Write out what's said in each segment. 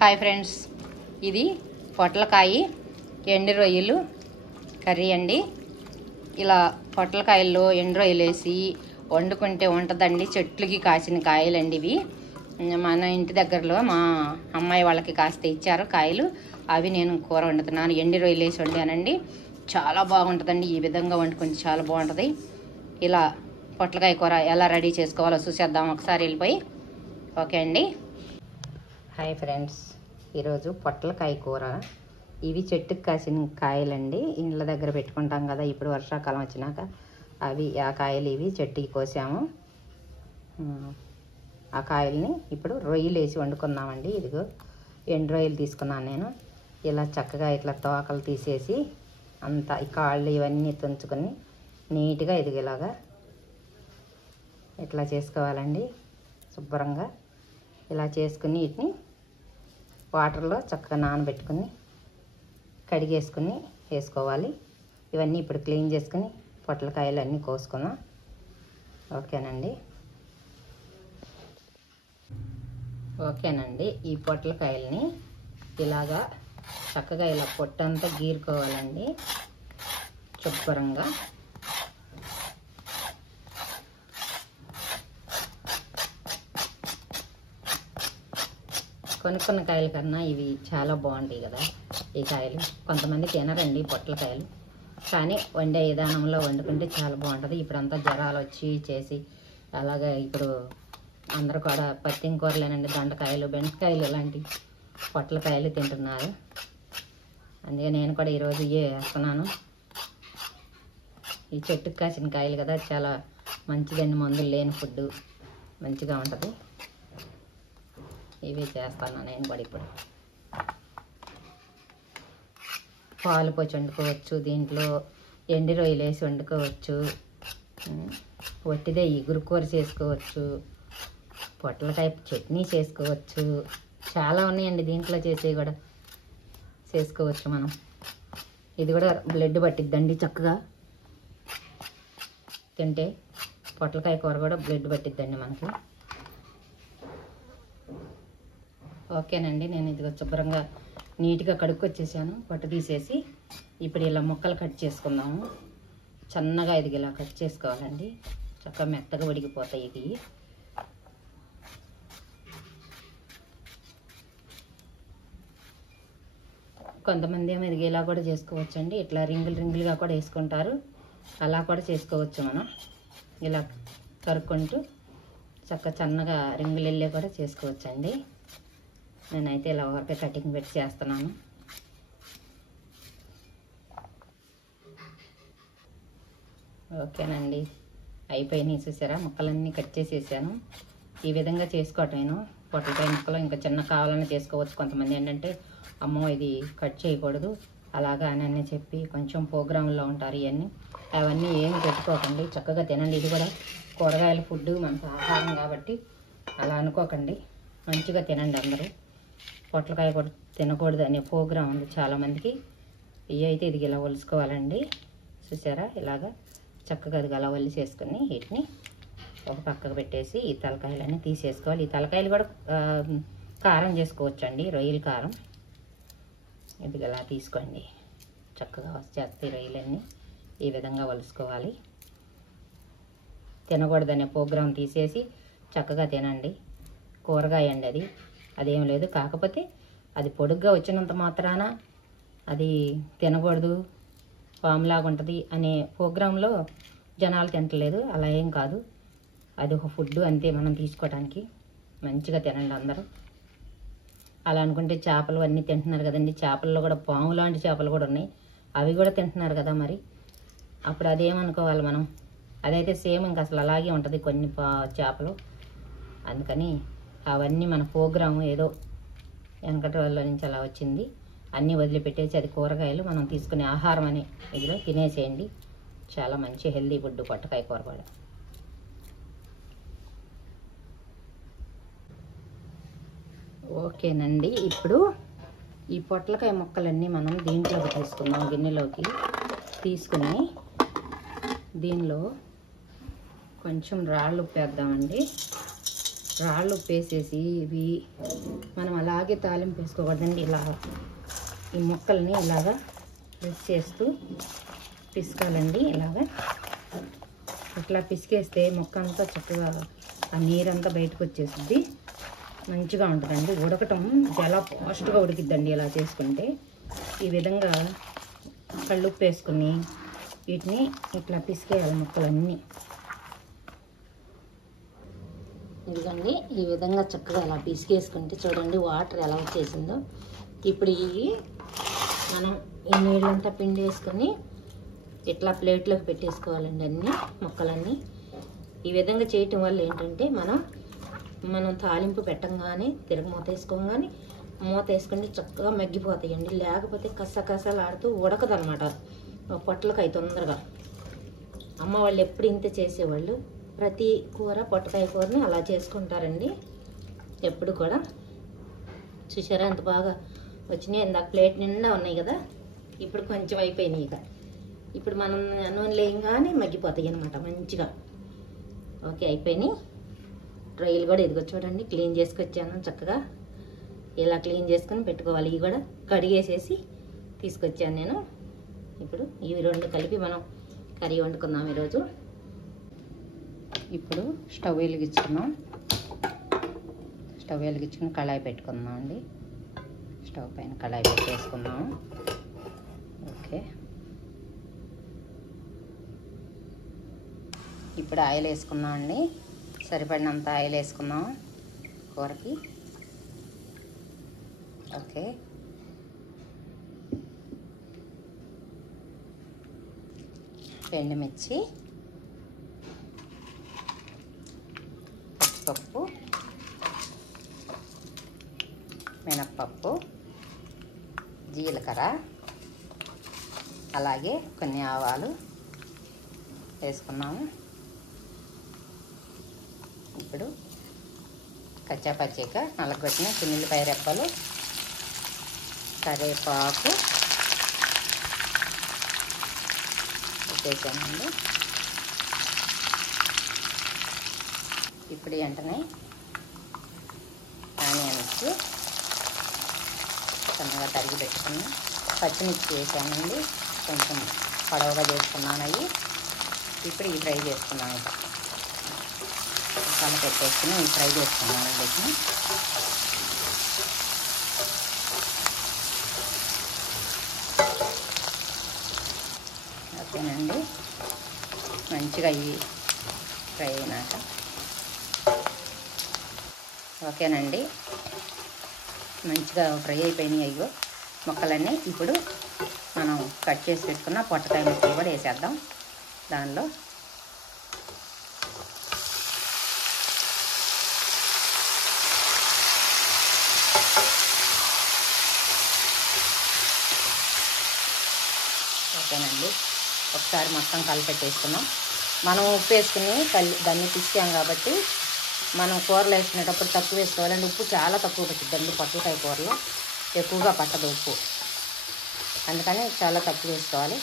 Hi friends, ఇది పొట్లకాయ ఎండు రొయ్యలు కర్రీ అండి. ఇలా పొట్లకాయల్లో ఎండు రొయ్యలు వేసి వండుకుంటే ఉంటుందండి. చెట్లకి కాసిన కాయలండి ఇవి. మన ఇంటి దగ్గరలో మా అమ్మాయి వాళ్ళకి కాస్త ఇచ్చారు కాయలు. అవి నేను కూర వండుతున్నాను. ఎండు రొయ్యలు వేసి వండానండి. చాలా బాగుంటుందండి. ఈ విధంగా వండుకుంటే చాలా బాగుంటుంది. ఇలా పొట్లకాయ కూర ఎలా రెడీ చేసుకోవాలో చూసేద్దాం ఒకసారి వెళ్ళిపోయి. ఓకే అండి. హాయ్ ఫ్రెండ్స్, ఈరోజు పొట్లకాయ కూర. ఇవి చెట్టుకు కాసిన కాయలండి. ఇండ్ల దగ్గర పెట్టుకుంటాం కదా, ఇప్పుడు వర్షాకాలం వచ్చినాక అవి ఆ కాయలు ఇవి చెట్టుకి కోసాము. ఆ కాయల్ని ఇప్పుడు రొయ్యలు వేసి వండుకుందామండి. ఇదిగో ఎండు రొయ్యలు తీసుకున్నాను నేను. ఇలా చక్కగా ఇట్లా తోకలు తీసేసి అంతా ఈ కాళ్ళు ఇవన్నీ తుంచుకొని నీట్గా ఇదిగేలాగా ఇట్లా చేసుకోవాలండి. శుభ్రంగా ఇలా చేసుకుని వీటిని వాటర్లో చక్కగా నానబెట్టుకుని కడిగేసుకుని వేసుకోవాలి. ఇవన్నీ ఇప్పుడు క్లీన్ చేసుకుని పొట్లకాయలు అన్నీ కోసుకుందాం. ఓకేనండి. ఈ పొట్లకాయలని ఇలాగా చక్కగా ఇలా పొట్టంతా గీరుకోవాలండి శుభ్రంగా. కొనుక్కున్న కాయల కన్నా ఇవి చాలా బాగుంటాయి కదా ఈ కాయలు. కొంతమంది తినరండి పొట్లకాయలు, కానీ వండే విధానంలో వండుకుంటే చాలా బాగుంటుంది. ఇప్పుడంతా జ్వరాలు వచ్చి చేసి అలాగే ఇప్పుడు అందరూ కూడా పత్తి కూరలేనండి, దొండకాయలు, బెండకాయలు ఇలాంటి పొట్లకాయలు తింటున్నారు. అందుకే నేను కూడా ఈరోజు ఇవే వేస్తున్నాను. ఈ చెట్టుకు కాసిన కాయలు కదా, చాలా మంచిదండి. మందులు లేని ఫుడ్ మంచిగా ఉంటుంది. ఇవి చేస్తాను నేను కూడా. ఇప్పుడు పాలు పోసి వండుకోవచ్చు, దీంట్లో ఎండు రొయ్యలు వేసి వండుకోవచ్చు, వట్టిదే ఇగురు కూర చేసుకోవచ్చు, పొట్లకాయ చట్నీ చేసుకోవచ్చు. చాలా ఉన్నాయండి దీంట్లో చేసేవి కూడా చేసుకోవచ్చు మనం. ఇది కూడా బ్లడ్ పట్టిద్దండి చక్కగా తింటే. పొట్లకాయ కూర కూడా బ్లడ్ పట్టిద్దండి మనకి. ఓకేనండి, నేను ఇదిగో శుభ్రంగా నీట్గా కడుక్కొచ్చేసాను. పొట్ట తీసేసి ఇప్పుడు ఇలా ముక్కలు కట్ చేసుకుందాము. సన్నగా ఇది ఇలా కట్ చేసుకోవాలండి. చక్కగా మెత్తగా ఉడికిపోతాయి ఇది. కొంతమంది ఏమో ఇది ఇలా కూడా చేసుకోవచ్చండి. ఇట్లా రింగులుగా కూడా వేసుకుంటారు. అలా కూడా చేసుకోవచ్చు మనం. ఇలా కరుక్కుంటూ చక్కగా సన్నగా రింగులు వెళ్ళే కూడా చేసుకోవచ్చండి. నేనైతే ఇలా వరకే కటింగ్ పెట్టి చేస్తున్నాను. ఓకేనండి, అయిపోయినాయి. చూసారా, ముక్కలన్నీ కట్ చేసేసాను. ఈ విధంగా చేసుకోవటమేను. పొట్లకాయ ముక్కలు ఇంకా చిన్న కావాలని చేసుకోవచ్చు. కొంతమంది ఏంటంటే అమ్మో ఇది కట్ చేయకూడదు అలాగా అని చెప్పి కొంచెం ప్రోగ్రాంలో ఉంటారు. అవన్నీ ఏమి పెట్టుకోకండి, చక్కగా తినండి. ఇది కూడా కూరగాయల ఫుడ్ మనకు ఆహారం కాబట్టి అలా అనుకోకండి. మంచిగా తినండి అందరూ. పొట్లకాయ కూడా తినకూడదు అనే ప్రోగ్రాం ఉంది చాలామందికి. ఇవి అయితే ఇది ఇలా ఒలుసుకోవాలండి. చూసారా, ఇలాగా చక్కగా అది అలా ఒలిసేసుకుని వీటిని ఒక పక్కకు పెట్టేసి ఈ తలకాయలన్నీ తీసేసుకోవాలి. ఈ తలకాయలు కూడా కారం చేసుకోవచ్చండి, రొయ్యల కారం. ఇది ఇలా తీసుకోండి. చక్కగా వచ్చేస్తాయి రొయ్యలన్నీ. ఈ విధంగా ఒలుసుకోవాలి. తినకూడదనే ప్రోగ్రాం తీసేసి చక్కగా తినండి. కూరగాయ అండి అదేం లేదు. కాకపోతే అది పొడుగ్గా వచ్చినంత మాత్రాన అది తినకూడదు, పాములాగా ఉంటుంది అనే ప్రోగ్రాంలో జనాలు తింటలేదు. అలా ఏం కాదు, అది ఒక ఫుడ్ అంతే మనం తీసుకోవడానికి. మంచిగా తినండి అందరూ. అలా అనుకుంటే చేపలు అన్నీ తింటున్నారు కదండి. చేపల్లో కూడా పాము లాంటి చేపలు కూడా ఉన్నాయి, అవి కూడా తింటున్నారు కదా. మరి అప్పుడు అదేమనుకోవాలి మనం? అదైతే సేమ్ ఇంకా అసలు అలాగే ఉంటుంది కొన్ని చేపలు. అందుకని అవన్నీ మన ప్రోగ్రాము ఏదో వెనకటి వాళ్ళ నుంచి అలా వచ్చింది. అన్నీ వదిలిపెట్టేసి అది కూరగాయలు మనం తీసుకునే ఆహారం అని ఇదిలో తినేసేయండి. చాలా మంచి హెల్దీ ఫుడ్ పొట్లకాయ కూర కూడా. ఓకేనండి, ఇప్పుడు ఈ పొట్లకాయ ముక్కలన్నీ మనం దీంట్లోకి తీసుకుందాం. గిన్నెలోకి తీసుకుని దీనిలో కొంచెం రాళ్ళు ఉప్పు వేద్దామండి. రాళ్ళు ఉప్పు వేసేసి ఇవి మనం అలాగే తాలింపు వేసుకోకూడదండి. ఇలా ఈ ముక్కల్ని ఇలాగా ప్రెస్ చేస్తూ పిసకాలండి. ఇలాగా ఇట్లా పిసికేస్తే ముక్క అంతా చక్కగా ఆ నీరంతా బయటకు వచ్చేస్తుంది, మంచిగా ఉంటుందండి. ఉడకటం చాలా ఫాస్ట్గా ఉడికిద్దండి ఇలా చేసుకుంటే. ఈ విధంగా కళ్ళుప్పు వేసుకుని వీటిని ఇట్లా పిసికేయాలి ముక్కలన్నీ. ఇదిగండి ఈ విధంగా చక్కగా అలా పిసికేసుకుంటే చూడండి వాటర్ ఎలా వచ్చేసిందో. ఇప్పుడు ఇవి మనం ఈ నీళ్ళంతా పిండి వేసుకొని ఇట్లా ప్లేట్లోకి పెట్టేసుకోవాలండి అన్నీ ముక్కలన్నీ. ఈ విధంగా చేయటం వల్ల ఏంటంటే మనం తాలింపు పెట్టంగానే తిరగమూత వేసుకోగానే మూత వేసుకుంటే చక్కగా మగ్గిపోతాయండి. లేకపోతే కసకసలాడుతూ ఉడకదనమాట పొట్లకాయ తొందరగా. అమ్మ వాళ్ళు ఎప్పుడు ఇంత చేసేవాళ్ళు. ప్రతి కూర పొట్టకాయ కూరని అలా చేసుకుంటారండి ఎప్పుడు కూడా. చూసారా ఎంత బాగా వచ్చినాయి. ఇందాక ప్లేట్ నిండా ఉన్నాయి కదా, ఇప్పుడు కొంచెం అయిపోయినాయి. ఇక ఇప్పుడు మనం నూనె లేయంగానే మగ్గిపోతాయి అన్నమాట మంచిగా. ఓకే అయిపోయినాయి. రొయ్యలు కూడా ఇదిగో చూడండి క్లీన్ చేసుకొచ్చాను చక్కగా. ఇలా క్లీన్ చేసుకొని పెట్టుకోవాలి. ఇవి కూడా కడిగేసేసి తీసుకొచ్చాను నేను. ఇప్పుడు ఇవి రెండు కలిపి మనం కర్రీ వండుకుందాం ఈరోజు. ఇప్పుడు స్టవ్ వెలిగించుకున్నాం. స్టవ్ వెలిగించుకుని కళాయి పెట్టుకుందాం అండి. స్టవ్ పైన కళాయి పెట్టేసుకున్నాము. ఓకే ఇప్పుడు ఆయిల్ వేసుకుందాం అండి. సరిపడినంత ఆయిల్ వేసుకుందాం కూరకి. ఓకే ఎండుమిర్చి, పచ్చిపప్పు, మినప్పప్పు, జీలకర్ర, అలాగే కొన్ని ఆవాలు వేసుకున్నాము. ఇప్పుడు కచ్చాపచ్చిగా నలగొట్టిన చిన్నులపాయ రెప్పలు, కరివేపాకు వేసామండి. ఇప్పుడు వెంటనే ఆనియన్స్ సన్నగా తరిగి పెట్టుకుని పచ్చిమిర్చి వేసానండి. కొంచెం పొడవుగా చేసుకున్నాను అవి. ఇప్పుడు ఇవి ఫ్రై చేసుకున్నాను. మసాలా పెట్టేసుకుని ఇవి ఫ్రై చేసుకున్నాను వీటిని. ఓకేనండి మంచిగా ఇవి ఫ్రై అయినాక ఓకేనండి మంచిగా ఫ్రై అయిపోయినాయి అయ్యో ముక్కలన్నీ. ఇప్పుడు మనం కట్ చేసి పెట్టుకున్న పొట్టకాయ ముక్కలు కూడా వేసేద్దాం దానిలో. ఓకేనండి ఒకసారి మొత్తం కలిపెట్టేసుకున్నాం. మనం ఉప్పు వేసుకుని దాన్ని పిసికాం కాబట్టి మనం కూరలు వేసుకునేటప్పుడు తక్కువ వేసుకోవాలండి. ఉప్పు చాలా తక్కువ పట్టిద్దండి పొట్లకాయ కూరలో, ఎక్కువగా పట్టదు ఉప్పు, అందుకని చాలా తక్కువ వేసుకోవాలి.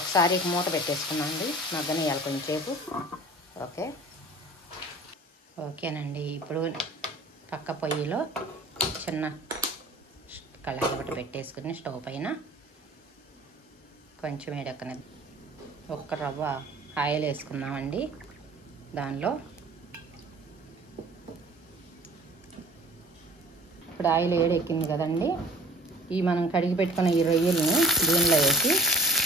ఒకసారి మూత పెట్టేసుకున్నాండి మగ్గనియాలి కొంచెంసేపు. ఓకేనండి ఇప్పుడు పక్క పొయ్యిలో చిన్న కళాయి ఒకటి పెట్టేసుకుని స్టవ్ పైన కొంచెం వేడెక్కనది ఒక్క రవ్వ ఆయిల్ వేసుకుందామండి. దానిలో ఇప్పుడు ఆయిల్ వేడెక్కింది కదండి. ఈ మనం కడిగి పెట్టుకున్న ఈ రొయ్యల్ని దీనిలో వేసి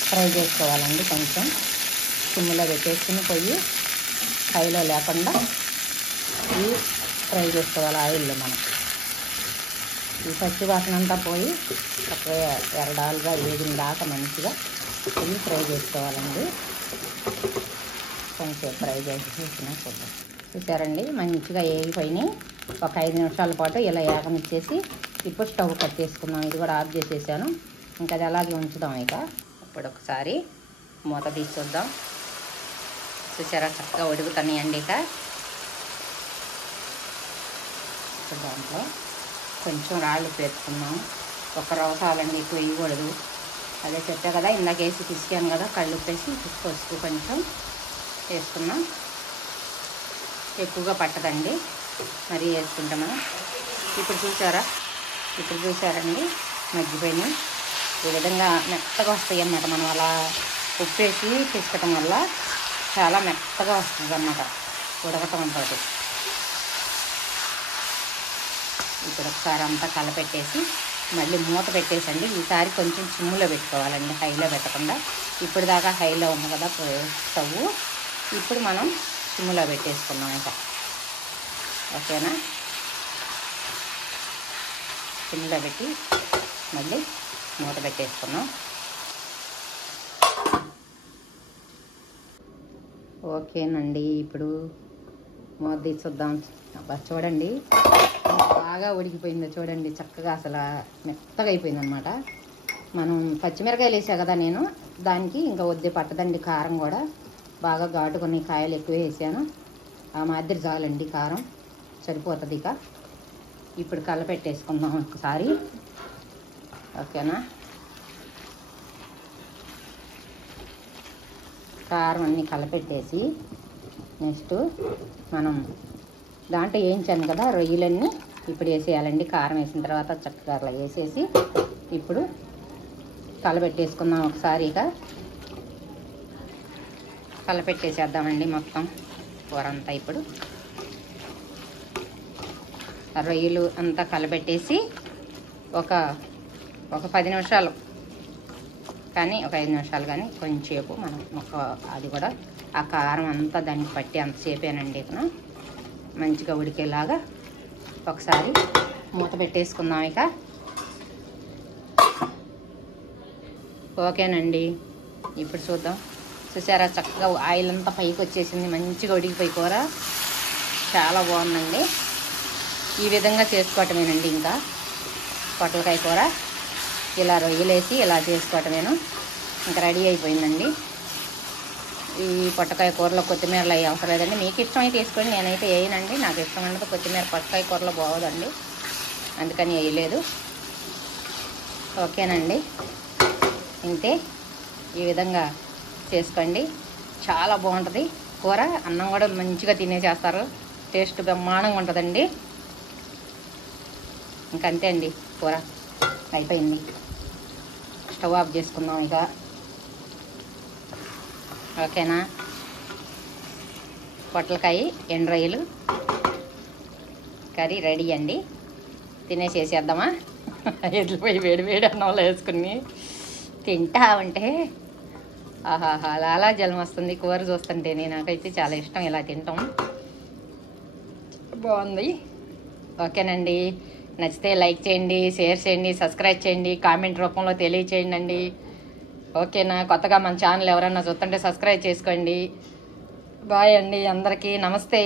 ఫ్రై చేసుకోవాలండి. కొంచెం సిమ్లో పెట్టేసుకుని పొయ్యి హైలో లేకుండా ఇవి ఫ్రై చేసుకోవాలి ఆయిల్లో. మనం ఈ పచ్చి వాసన అంతా పోయి చక్కగా ఎరడాలుగా వేగిన దాకా మంచిగా ఇవి ఫ్రై చేసుకోవాలండి. కొంచెం ఫ్రై చేసిన చూద్దాం. చూసారండి మంచిగా వేగిపోయినాయి. ఒక 5 నిమిషాల పాటు ఇలా ఏగనిచ్చేసి ఇప్పుడు స్టవ్ కట్టేసుకుందాం. ఇది కూడా ఆఫ్ చేసేసాను. ఇంకా అది అలాగే ఉంచుదాం. ఇక ఇప్పుడు ఒకసారి మూత తీసి చూద్దాం. చూసారా చక్కగా ఉడుకుతున్నాయండి. ఇక దాంట్లో కొంచెం రాళ్ళు వేసుకుందాం. ఒక రవసాలండి ఎక్కువ వేయకూడదు. అదే చెప్పా కదా ఇందాక వేసి పిసికాను కదా, కళ్ళు ఉప్పేసి పసుపు కొంచెం వేసుకున్నాం. ఎక్కువగా పట్టదండి, మరీ వేసుకుంటాం మనం. ఇప్పుడు చూసారండి మగ్గిపోయినాయి. ఈ విధంగా మెత్తగా వస్తాయి అన్నమాట. మనం అలా ఉప్పేసి పిసకటం వల్ల చాలా మెత్తగా వస్తుంది అన్నమాట ఉడకటం అంతా. ఇప్పుడు ఒకసారి అంతా కలపెట్టేసి మళ్ళీ మూత పెట్టేసండి. ఈసారి కొంచెం సిమ్లో పెట్టుకోవాలండి, హైలో పెట్టకుండా. ఇప్పుడు దాకా హైలో ఉంది కదా స్టవ్, ఇప్పుడు మనం సిమ్లో పెట్టేసుకున్నాం ఇంకా. ఓకేనా, సిమ్లో పెట్టి మళ్ళీ మూత పెట్టేసుకున్నాం. ఓకేనండి, ఇప్పుడు మూత తీసి చూద్దాం. చూడండి బాగా ఉడికిపోయిందో చూడండి, చక్కగా అసలు మెత్తగా అయిపోయింది అనమాట. మనం పచ్చిమిరకాయలు వేసా కదా నేను, దానికి ఇంకా వద్దే పట్టదండి. కారం కూడా బాగా ఘాటు, కొన్ని కాయలు ఎక్కువ వేసాను. ఆ మాదిరి చాలండి, కారం సరిపోతుంది. ఇక ఇప్పుడు కలపెట్టేసుకుందాం ఒకసారి. ఓకేనా, కారం అన్నీ కలపెట్టేసి నెక్స్ట్ మనం దాంట్లో వేయించాను కదా రొయ్యలన్నీ ఇప్పుడు వేసేయాలండి. కారం వేసిన తర్వాత చక్కగా అట్లా వేసేసి ఇప్పుడు కలపెట్టేసుకుందాం ఒకసారి. ఇక కలపెట్టేసేద్దామండి మొత్తం కూర అంతా. ఇప్పుడు రొయ్యలు అంతా కలపెట్టేసి ఒక 10 నిమిషాలు కానీ, ఒక 5 నిమిషాలు కానీ కొంచెంసేపు మనం అది కూడా ఆ కారం అంతా దానికి పట్టి అంతసేపేనండి. ఇక మంచిగా ఉడికేలాగా ఒకసారి మూత పెట్టేసుకుందాం ఇక. ఓకేనండి, ఇప్పుడు చూద్దాం. చూసారా చక్కగా ఆయిల్ అంతా పైకి వచ్చేసింది, మంచిగా ఉడికిపోయి కూర చాలా బాగుందండి. ఈ విధంగా చేసుకోవటమేనండి. ఇంకా పొట్లకాయ కూర ఇలా రొయ్యలేసి ఇలా చేసుకోవటమేను. ఇంకా రెడీ అయిపోయిందండి. ఈ పొట్టకాయ కూరలో కొత్తిమీరలు అవి అవసరం లేదండి, మీకు ఇష్టమైతే వేసుకోండి. నేనైతే వేయనండి, నాకు ఇష్టం ఉండదు కొత్తిమీర. పొట్టకాయ కూరలో బాగోదండి, అందుకని వేయలేదు. ఓకేనండి, ఇంతే. ఈ విధంగా చేసుకోండి, చాలా బాగుంటుంది కూర. అన్నం కూడా మంచిగా తినేసేస్తారు, టేస్ట్ బ్రహ్మాండంగా ఉంటుందండి. ఇంకంతే అండి, కూర అయిపోయింది. స్టవ్ ఆఫ్ చేసుకుందాం ఇక. ఓకేనా, పొట్లకాయ ఎండ్రొయ్యలు కర్రీ రెడీ అండి. తినేసేసేద్దామా? ఎదిలిపోయి వేడి వేడి అన్నంలో వేసుకుని తింటా ఉంటే ఆహాహా అలా జలం వస్తుంది కూర చూస్తుంటే. నాకైతే చాలా ఇష్టం ఇలా తింటాం, బాగుంది. ఓకేనండి, నచ్చితే లైక్ చేయండి, షేర్ చేయండి, సబ్స్క్రైబ్ చేయండి, కామెంట్ రూపంలో తెలియచేయండి అండి. ఓకేనా, కొత్తగా మన ఛానల్ ఎవరన్నా చూస్తుంటే సబ్స్క్రైబ్ చేసుకోండి. బాయ్ అండి, అందరికీ నమస్తే.